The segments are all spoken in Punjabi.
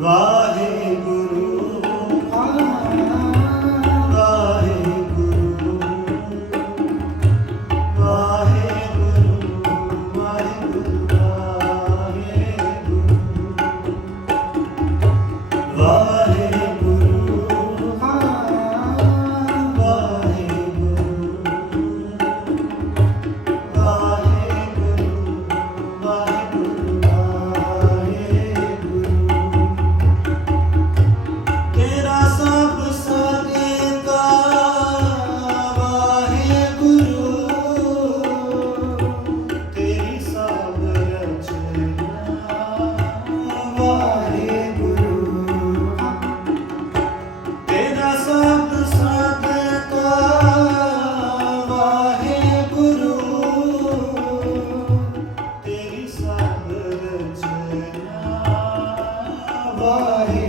ਵਾਹਿਗੁਰੂ vai.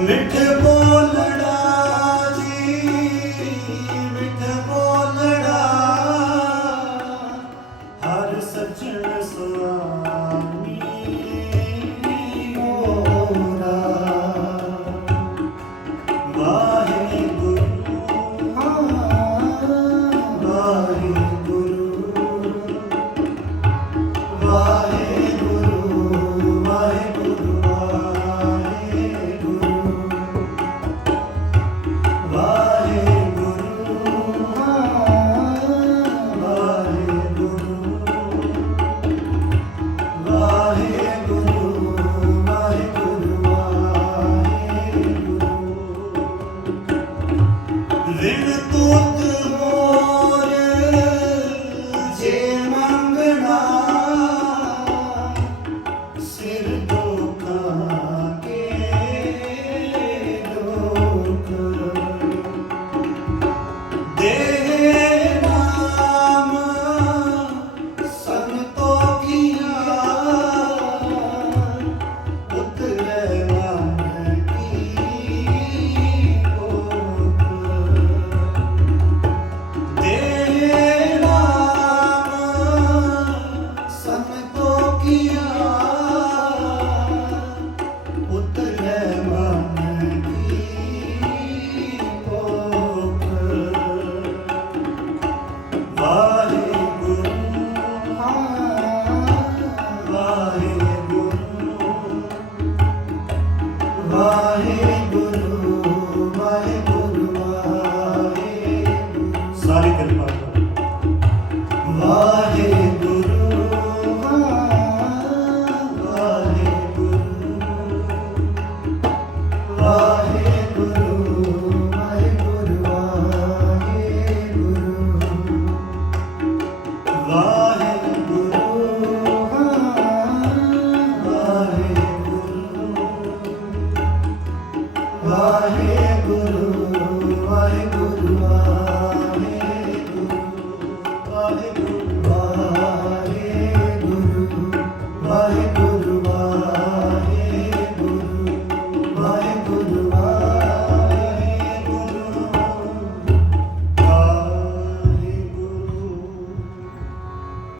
ਮਿੱਠ ਬੋਲਣਾ Oh.